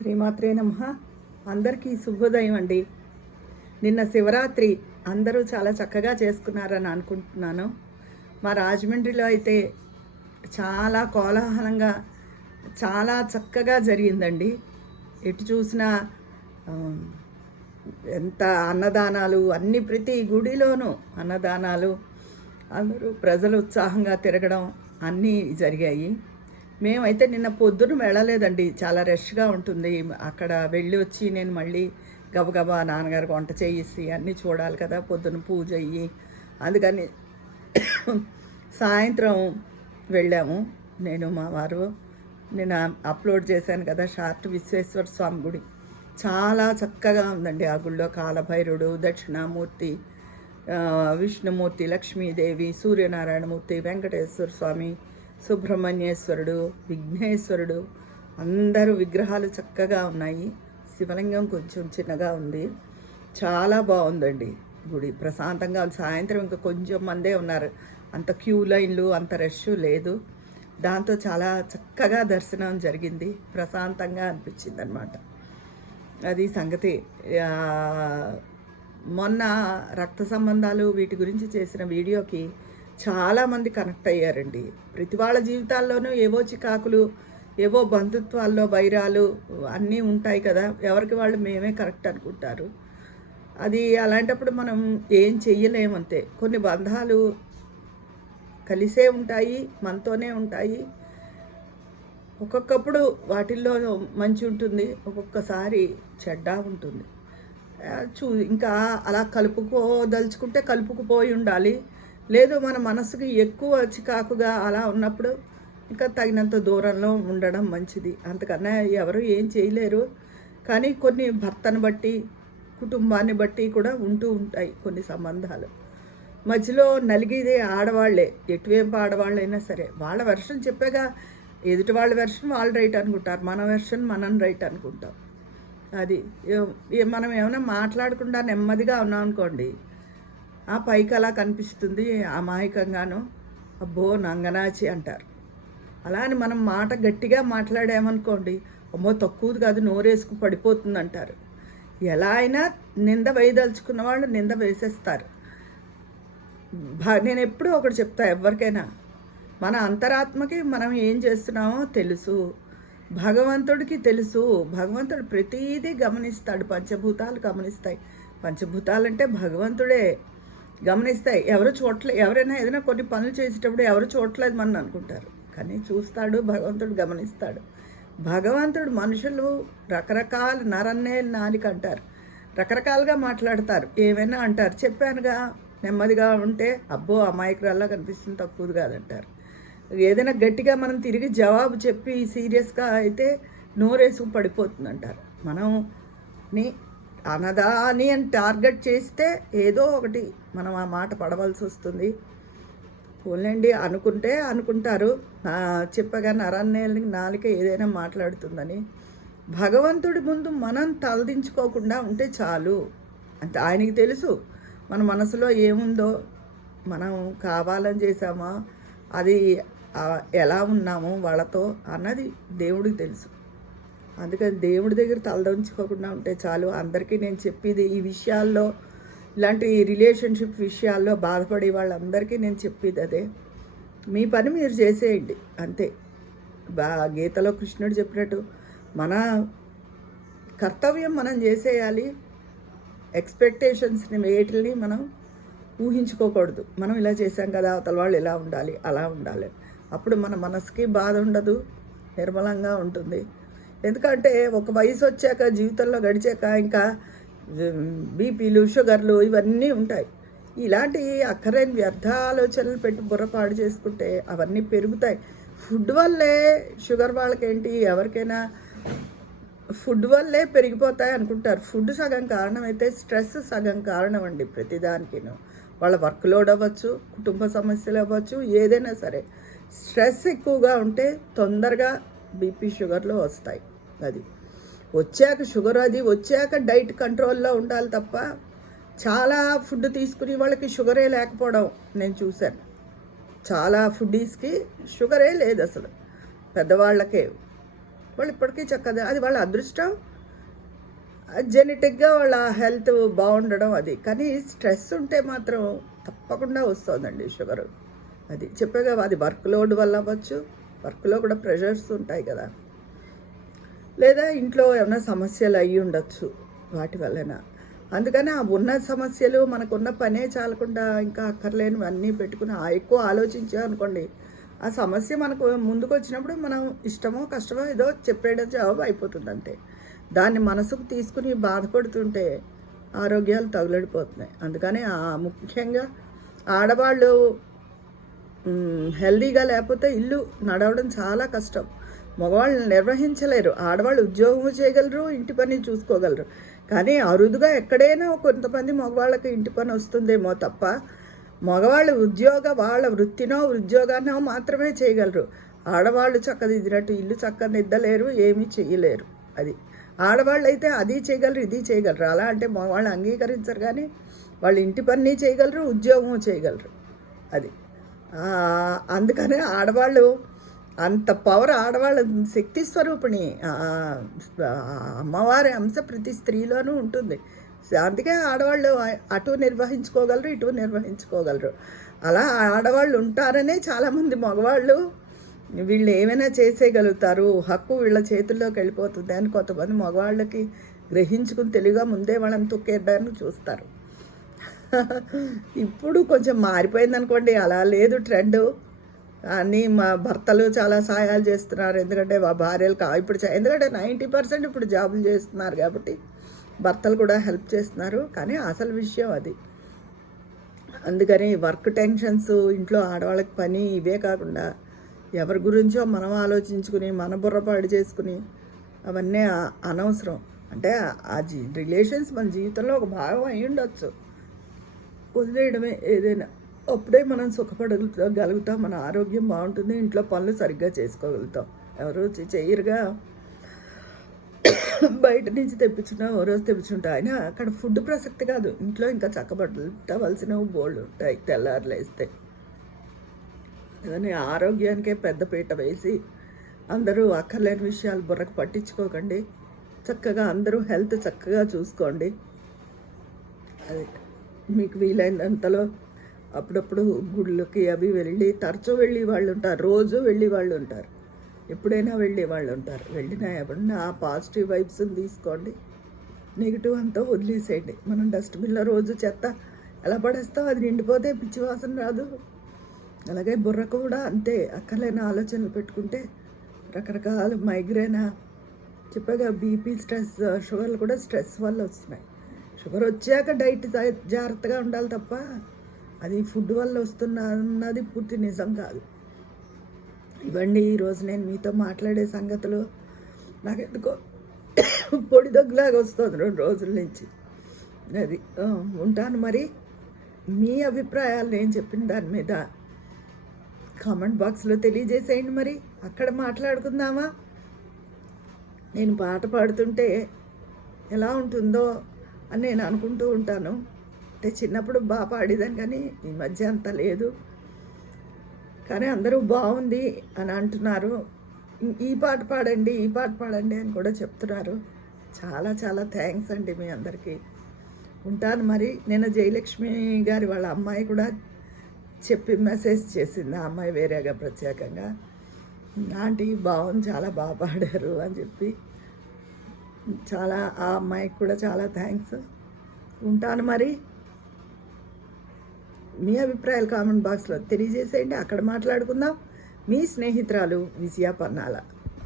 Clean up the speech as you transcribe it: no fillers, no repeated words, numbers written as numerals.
శ్రీమాత్రే నమః. అందరికీ శుభోదయం అండి. నిన్న శివరాత్రి అందరూ చాలా చక్కగా చేసుకున్నారని అనుకుంటున్నాను. మా రాజమండ్రిలో అయితే చాలా కోలాహలంగా చాలా చక్కగా జరిగిందండి. ఎటు చూసినా ఎంత అన్నదానాలు, అన్ని ప్రతి గుడిలోనూ అన్నదానాలు, అందరూ ప్రజలు ఉత్సాహంగా తిరగడం అన్నీ జరిగాయి. మేమైతే నిన్న పొద్దున వెళ్ళలేదండి, చాలా రష్గా ఉంటుంది. అక్కడ వెళ్ళి వచ్చి నేను మళ్ళీ గబగబా నాన్నగారికి వంట చేసి అన్నీ చూడాలి కదా, పొద్దున పూజ అయ్యి, అందుకని సాయంత్రం వెళ్ళాము. నేను మా వారు నేను అప్లోడ్ చేశాను కదా షార్ట్, విశ్వేశ్వర స్వామి గుడి చాలా చక్కగా ఉందండి. ఆ గుడిలో కాలభైరుడు, దక్షిణామూర్తి, విష్ణుమూర్తి, లక్ష్మీదేవి, సూర్యనారాయణమూర్తి, వెంకటేశ్వర స్వామి, సుబ్రహ్మణ్యేశ్వరుడు, విఘ్నేశ్వరుడు, అందరూ విగ్రహాలు చక్కగా ఉన్నాయి. శివలింగం కొంచెం చిన్నగా ఉంది. చాలా బాగుందండి గుడి, ప్రశాంతంగా. సాయంత్రం ఇంకా కొంచెం మందే ఉన్నారు, అంత క్యూ లైన్లు అంత రష్ లేదు. దాంతో చాలా చక్కగా దర్శనం జరిగింది, ప్రశాంతంగా అనిపించింది అనమాట. అది సంగతి. మొన్న రక్త సంబంధాలు వీటి గురించి చేసిన వీడియోకి చాలామంది కనెక్ట్ అయ్యారండి. ప్రతి వాళ్ళ జీవితాల్లోనూ ఏవో చికాకులు, ఏవో బంధుత్వాల్లో వైరాలు అన్నీ ఉంటాయి కదా, ఎవరికి వాళ్ళు మేమే కరెక్ట్ అనుకుంటారు. అది అలాంటప్పుడు మనం ఏం చెయ్యలేమంతే. కొన్ని బంధాలు కలిసే ఉంటాయి, మనతోనే ఉంటాయి. ఒక్కొక్కప్పుడు వాటిల్లో మంచి ఉంటుంది, ఒక్కొక్కసారి చెడ్డ ఉంటుంది. ఇంకా అలా కలుపుకోదలుచుకుంటే కలుపుకుపోయి ఉండాలి. లేదు మన మనసుకి ఎక్కువ చికాకుగా అలా ఉన్నప్పుడు ఇంకా తగినంత దూరంలో ఉండడం మంచిది. అంతకన్నా ఎవరు ఏం చేయలేరు. కానీ కొన్ని భర్తను బట్టి, కుటుంబాన్ని బట్టి కూడా ఉంటూ ఉంటాయి కొన్ని సంబంధాలు. మధ్యలో నలిగిదే ఆడవాళ్లే, ఎటువైపు ఆడవాళ్ళైనా సరే. వాళ్ళ వెర్షన్ చెప్పాగా, ఎదుటి వాళ్ళ వెర్షన్ వాళ్ళు రైట్ అనుకుంటారు, మన వెర్షన్ మనం రైట్ అనుకుంటాం. అది మనం ఏమైనా మాట్లాడకుండా నెమ్మదిగా ఉన్నాం అనుకోండి, ఆ పైకి అలా కనిపిస్తుంది అమాయకంగాను, అబ్బో నంగనాచి అంటారు. అలా అని మనం మాట గట్టిగా మాట్లాడామనుకోండి, అమ్మో తక్కువది కాదు నోరేసుకు పడిపోతుంది అంటారు. ఎలా అయినా నింద వేయదలుచుకున్న వాళ్ళు నింద వేసేస్తారు. నేను ఎప్పుడూ ఒకటి చెప్తా, ఎవరికైనా మన అంతరాత్మకి మనం ఏం చేస్తున్నామో తెలుసు, భగవంతుడికి తెలుసు. భగవంతుడు ప్రతీదీ గమనిస్తాడు, పంచభూతాలు గమనిస్తాయి. పంచభూతాలంటే భగవంతుడే గమనిస్తాయి. ఎవరు ఎవరైనా ఏదైనా కొన్ని పనులు చేసేటప్పుడు ఎవరు చూడట్లేదు మనం అనుకుంటారు, కానీ చూస్తాడు భగవంతుడు, గమనిస్తాడు. భగవంతుడు మనుషులు రకరకాల నరన్నేలు నాలిక అంటారు, రకరకాలుగా మాట్లాడతారు, ఏమైనా అంటారు. చెప్పానుగా, నెమ్మదిగా ఉంటే అబ్బో అమాయకురాల్లా కనిపిస్తుంది, తక్కువది కాదంటారు. ఏదైనా గట్టిగా మనం తిరిగి జవాబు చెప్పి సీరియస్గా అయితే నోరేసుకు పడిపోతుంది అంటారు. మనం అనదాని అని టార్గెట్ చేస్తే ఏదో ఒకటి మనం ఆ మాట పడవలసి వస్తుంది. పోలేండి, అనుకుంటే అనుకుంటారు. చెప్పగా నరన్నేళ్ళకి నాలిక ఏదైనా మాట్లాడుతుందని. భగవంతుడి ముందు మనం తలదించుకోకుండా ఉంటే చాలు. అంతే. ఆయనకి తెలుసు మన మనసులో ఏముందో, మనం కావాలని చేసామా, అది ఎలా ఉన్నామో వాళ్ళతో అన్నది దేవుడికి తెలుసు. అందుకని దేవుడి దగ్గర తలదించుకోకుండా ఉంటే చాలు. అందరికీ నేను చెప్పేది ఈ విషయాల్లో, ఇలాంటి రిలేషన్షిప్ విషయాల్లో బాధపడే వాళ్ళందరికీ నేను చెప్పేది అదే. మీ పని మీరు చేసేయండి అంతే. గీతలో కృష్ణుడు చెప్పినట్టు మన కర్తవ్యం మనం చేసేయాలి. ఎక్స్పెక్టేషన్స్ని వేటిని మనం ఊహించుకోకూడదు. మనం ఇలా చేసాం కదా, అవతల వాళ్ళు ఇలా ఉండాలి, అలా ఉండాలి. అప్పుడు మన మనసుకి బాధ ఉండదు, నిర్మలంగా ఉంటుంది. ఎందుకంటే ఒక వయసు వచ్చాక, జీవితంలో గడిచాక ఇంకా బీపీలు, షుగర్లు ఇవన్నీ ఉంటాయి. ఇలాంటి అక్కరైన వ్యర్థ ఆలోచనలు పెట్టి బుర్రపాడు చేసుకుంటే అవన్నీ పెరుగుతాయి. ఫుడ్ వల్లే షుగర్ వాళ్ళకేంటి, ఎవరికైనా ఫుడ్ వల్లే పెరిగిపోతాయి అనుకుంటారు. ఫుడ్ సగం కారణం అయితే స్ట్రెస్ సగం కారణం అండి ప్రతిదానికిను. వాళ్ళ వర్క్ లోడ్ అవ్వచ్చు, కుటుంబ సమస్యలు అవ్వచ్చు, ఏదైనా సరే స్ట్రెస్ ఎక్కువగా ఉంటే తొందరగా బీపీ, షుగర్లు వస్తాయి. అది వచ్చాక షుగర్, అది వచ్చాక డైట్ కంట్రోల్లో ఉండాలి తప్ప చాలా ఫుడ్ తీసుకుని వాళ్ళకి షుగరే లేకపోవడం నేను చూశాను. చాలా ఫుడ్డీస్కి షుగరే లేదు అసలు, పెద్దవాళ్ళకే. వాళ్ళు ఇప్పటికీ చక్కగా, అది వాళ్ళ అదృష్టం, జెనెటిక్గా వాళ్ళ హెల్త్ బాగుండడం అది. కానీ స్ట్రెస్ ఉంటే మాత్రం తప్పకుండా వస్తుందండి షుగరు. అది చెప్పాగా, అది వర్క్ లోడ్ వల్ల అవ్వచ్చు, వర్క్లో కూడా ప్రెషర్స్ ఉంటాయి కదా, లేదా ఇంట్లో ఏమైనా సమస్యలు అయ్యి ఉండొచ్చు వాటి వలన. అందుకని ఆ ఉన్న సమస్యలు మనకున్న పనే చాలకుండా ఇంకా అక్కర్లేనివి అన్నీ పెట్టుకుని ఎక్కువ ఆలోచించామనుకోండి, ఆ సమస్య మనకు ముందుకు వచ్చినప్పుడు మనం ఇష్టమో కష్టమో ఏదో చెప్పేయడం జవాబు అయిపోతుంది అంతే. దాన్ని మనసుకు తీసుకుని బాధపడుతుంటే ఆరోగ్యాలు తగులడిపోతున్నాయి. అందుకని ముఖ్యంగా ఆడవాళ్ళు హెల్దీగా లేకపోతే ఇల్లు నడవడం చాలా కష్టం. మగవాళ్ళు నిర్వహించలేరు. ఆడవాళ్ళు ఉద్యోగం చేయగలరు, ఇంటి పని చూసుకోగలరు. కానీ అరుదుగా ఎక్కడైనా కొంతమంది మగవాళ్ళకి ఇంటి పని వస్తుందేమో తప్ప, మగవాళ్ళు వాళ్ళ వృత్తినో ఉద్యోగాన్నో మాత్రమే చేయగలరు. ఆడవాళ్ళు చక్కదిద్దినట్టు ఇల్లు చక్కదిద్దలేరు, ఏమీ చేయలేరు. అది ఆడవాళ్ళు అయితే అది చేయగలరు, ఇది చేయగలరు. అలా అంటే మగవాళ్ళు అంగీకరించరు, కానీ వాళ్ళు ఇంటి పని చేయగలరు, ఉద్యోగం చేయగలరు. అది అందుకనే ఆడవాళ్ళు అంత పవర్, ఆడవాళ్ళ శక్తి స్వరూపిణి. అమ్మవారి అంశ ప్రతి స్త్రీలోనూ ఉంటుంది. అందుకే ఆడవాళ్ళు అటు నిర్వహించుకోగలరు, ఇటు నిర్వహించుకోగలరు. అలా ఆడవాళ్ళు ఉంటారనే చాలామంది మగవాళ్ళు వీళ్ళు ఏమైనా చేసేయగలుగుతారు, హక్కు వీళ్ళ చేతుల్లోకి వెళ్ళిపోతుంది అని కొంతమంది మగవాళ్ళకి గ్రహించుకుని తెలివిగా ముందే వాళ్ళని తొక్కేయడానికి చూస్తారు. ఇప్పుడు కొంచెం మారిపోయింది అనుకోండి, అలా లేదు ట్రెండ్. అన్నీ మా భర్తలు చాలా సహాయాలు చేస్తున్నారు, ఎందుకంటే మా భార్యలు ఇప్పుడు ఎందుకంటే 90% ఇప్పుడు జాబులు చేస్తున్నారు కాబట్టి భర్తలు కూడా హెల్ప్ చేస్తున్నారు. కానీ అసలు విషయం అది. అందుకని వర్క్ టెన్షన్స్, ఇంట్లో ఆడవాళ్ళకి పని, ఇవే కాకుండా ఎవరి గురించో మనం ఆలోచించుకుని మన బుర్రపాడు చేసుకుని అవన్నీ అనవసరం. అంటే ఆ రిలేషన్స్ మన జీవితంలో ఒక భాగం అయి ఉండొచ్చు, వదిలేయడమే ఏదైనా. అప్పుడే మనం సుఖపడగలుగుతాం, మన ఆరోగ్యం బాగుంటుంది, ఇంట్లో పనులు సరిగ్గా చేసుకోగలుగుతాం. ఎవరో చెయ్యరుగా, బయట నుంచి తెప్పించుంటాం, ఓ రోజు తెప్పించుంటాం. అయినా అక్కడ ఫుడ్ ప్రసక్తి కాదు, ఇంట్లో ఇంకా చక్కబట్టవలసినవి బోల్డ్ ఉంటాయి తెల్లారులు వేస్తే. కానీ ఆరోగ్యానికే పెద్దపీట వేసి అందరూ అక్కర్లేని విషయాలు బుర్రకు పట్టించుకోకండి. చక్కగా అందరూ హెల్త్ చక్కగా చూసుకోండి. అది మీకు వీలైనంతలో అప్పుడప్పుడు గుళ్ళకి అవి తరచూ వెళ్ళి వాళ్ళు ఉంటారు, రోజు వెళ్ళి వాళ్ళు ఉంటారు, ఎప్పుడైనా వెళ్ళే వాళ్ళు ఉంటారు. వెళ్ళినా ఎవరన్నా ఆ పాజిటివ్ వైబ్స్ని తీసుకోండి, నెగిటివ్ అంతా వదిలేసేయండి. మనం డస్ట్బిన్లో రోజు చెత్త ఎలా పడేస్తాం, అది నిండిపోతే పిచ్చి వాసన రాదు. అలాగే బుర్ర కూడా అంతే, అక్కర్లేని ఆలోచనలు పెట్టుకుంటే రకరకాల మైగ్రేనా, చెప్పగా బీపీ, స్ట్రెస్, షుగర్లు కూడా స్ట్రెస్ వల్ల వస్తున్నాయి. షుగర్ వచ్చాక డైట్ జాగ్రత్తగా ఉండాలి తప్ప అది ఫుడ్ వల్ల వస్తున్నది పూర్తి నిజం కాదు. ఇవ్వండి ఈరోజు నేను మీతో మాట్లాడే సంగతులు. నాకు ఎందుకో పొడి దగ్గులాగా వస్తుంది 2 రోజుల నుంచి. అది ఉంటాను. మరి మీ అభిప్రాయాలు నేను చెప్పిన దాని మీద కామెంట్ బాక్స్లో తెలియజేసేయండి. మరి అక్కడ మాట్లాడుకుందామా? నేను పాట పాడుతుంటే ఎలా ఉంటుందో అని నేను అనుకుంటూ ఉంటాను. అంటే చిన్నప్పుడు బాగా పాడేదాన్ని, కానీ ఈ మధ్య అంత లేదు. కానీ అందరూ బాగుంది అని అంటున్నారు. ఈ పాట పాడండి, ఈ పాట పాడండి అని కూడా చెప్తున్నారు. చాలా చాలా థ్యాంక్స్ అండి మీ అందరికీ. ఉంటాను మరి. నేను జయలక్ష్మి గారి వాళ్ళ అమ్మాయి కూడా చెప్పి మెసేజ్ చేసింది, ఆ అమ్మాయి వేరేగా ప్రత్యేకంగా, ఆంటీ బాగుంది, చాలా బాగా పాడారు అని చెప్పి. చాలా ఆ అమ్మాయికి కూడా చాలా థ్యాంక్స్. ఉంటాను మరి. మీ అభిప్రాయాలు కామెంట్ బాక్స్లో తెలియజేసేయండి, అక్కడ మాట్లాడుకుందాం. మీ స్నేహితురాలు విజయ పన్నాల.